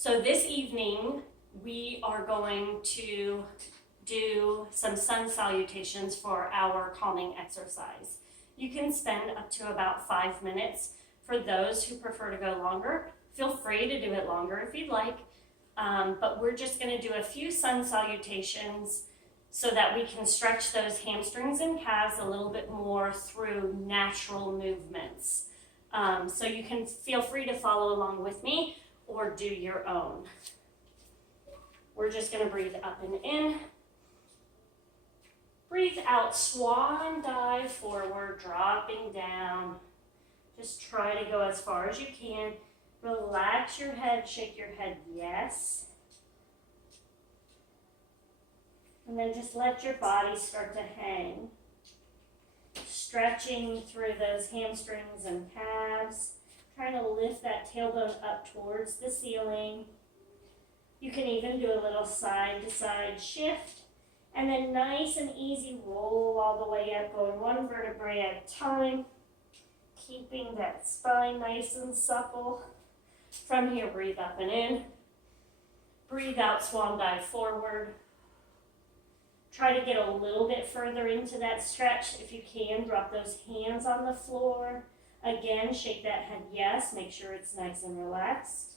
So this evening, we are going to do some sun salutations for our calming exercise. You can spend up to about 5 minutes. For those who prefer to go longer, feel free to do it longer if you'd like. But we're just going to do a few sun salutations so that we can stretch those hamstrings and calves a little bit more through natural movements. So you can feel free to follow along with me or do your own. We're just going to breathe up and in. Breathe out, swan dive forward, dropping down. Just try to go as far as you can. Relax your head, shake your head, yes. And then just let your body start to hang. Stretching through those hamstrings and calves. Trying to lift that tailbone up towards the ceiling. You can even do a little side to side shift. And then nice and easy roll all the way up, going one vertebrae at a time. Keeping that spine nice and supple. From here, breathe up and in. Breathe out, swan dive forward. Try to get a little bit further into that stretch. If you can, drop those hands on the floor. Again, shake that head, yes. Make sure it's nice and relaxed.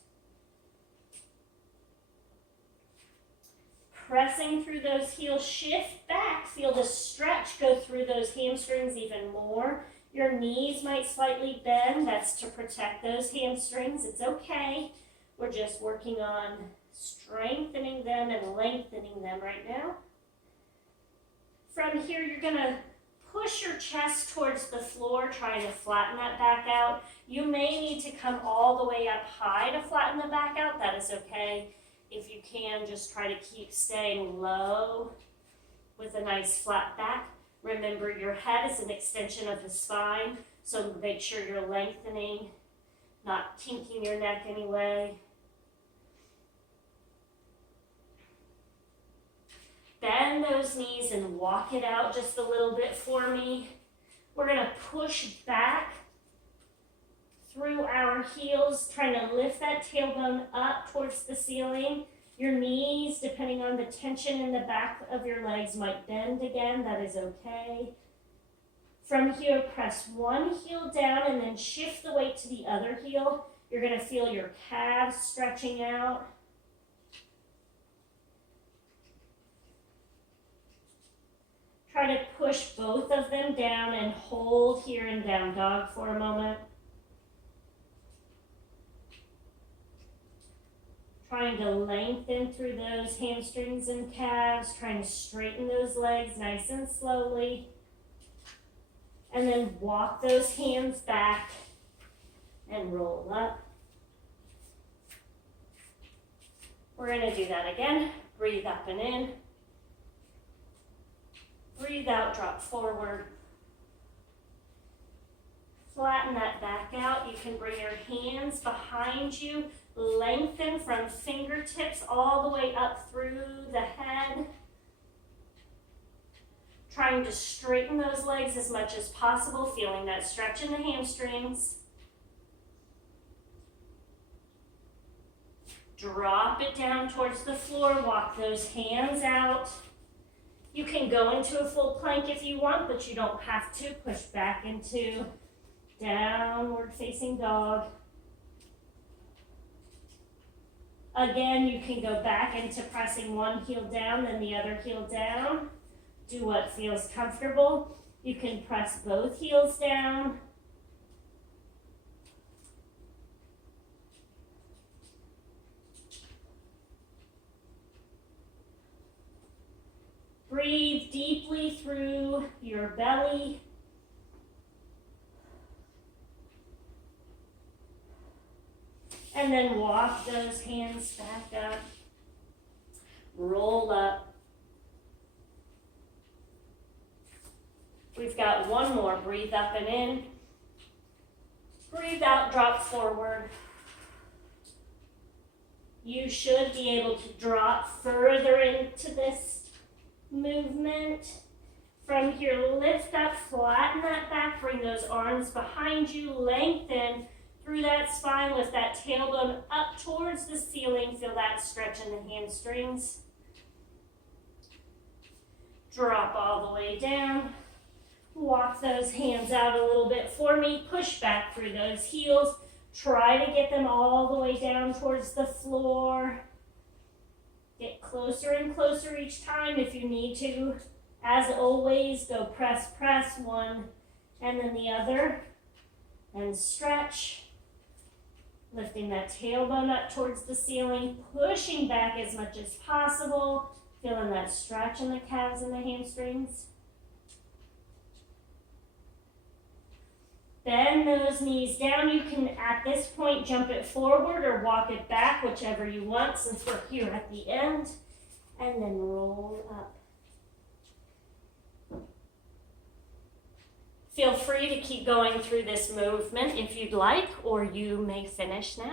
Pressing through those heels, shift back. Feel the stretch go through those hamstrings even more. Your knees might slightly bend. That's to protect those hamstrings. It's okay. We're just working on strengthening them and lengthening them right now. From here, you're going to push your chest towards the floor, trying to flatten that back out. You may need to come all the way up high to flatten the back out. That is okay. If you can, just try to keep staying low with a nice flat back. Remember, your head is an extension of the spine, so make sure you're lengthening, not kinking your neck anyway. Bend those knees and walk it out just a little bit for me. We're going to push back through our heels, trying to lift that tailbone up towards the ceiling. Your knees, depending on the tension in the back of your legs, might bend again. That is okay. From here, press one heel down and then shift the weight to the other heel. You're going to feel your calves stretching out. Try to push both of them down and hold here in down dog for a moment. Trying to lengthen through those hamstrings and calves, trying to straighten those legs nice and slowly. And then walk those hands back and roll up. We're going to do that again. Breathe up and in. Breathe out, drop forward. Flatten that back out. You can bring your hands behind you. Lengthen from fingertips all the way up through the head. Trying to straighten those legs as much as possible, feeling that stretch in the hamstrings. Drop it down towards the floor. Walk those hands out. You can go into a full plank if you want, but you don't have to. Push back into downward facing dog. Again, you can go back into pressing one heel down, then the other heel down. Do what feels comfortable. You can press both heels down. Breathe deeply through your belly. And then walk those hands back up. Roll up. We've got one more. Breathe up and in. Breathe out, drop forward. You should be able to drop further into this movement. From here, lift up, flatten that back, bring those arms behind you, lengthen through that spine. Lift that tailbone up towards the ceiling. Feel that stretch in the hamstrings. Drop all the way down. Walk those hands out a little bit for me. Push back through those heels. Try to get them all the way down towards the floor. Get closer and closer each time if you need to. As always, go press, press, one and then the other. And stretch. Lifting that tailbone up towards the ceiling. Pushing back as much as possible. Feeling that stretch in the calves and the hamstrings. Bend those knees down. You can, at this point, jump it forward or walk it back, whichever you want, since we're here at the end. And then roll up. Feel free to keep going through this movement if you'd like, or you may finish now.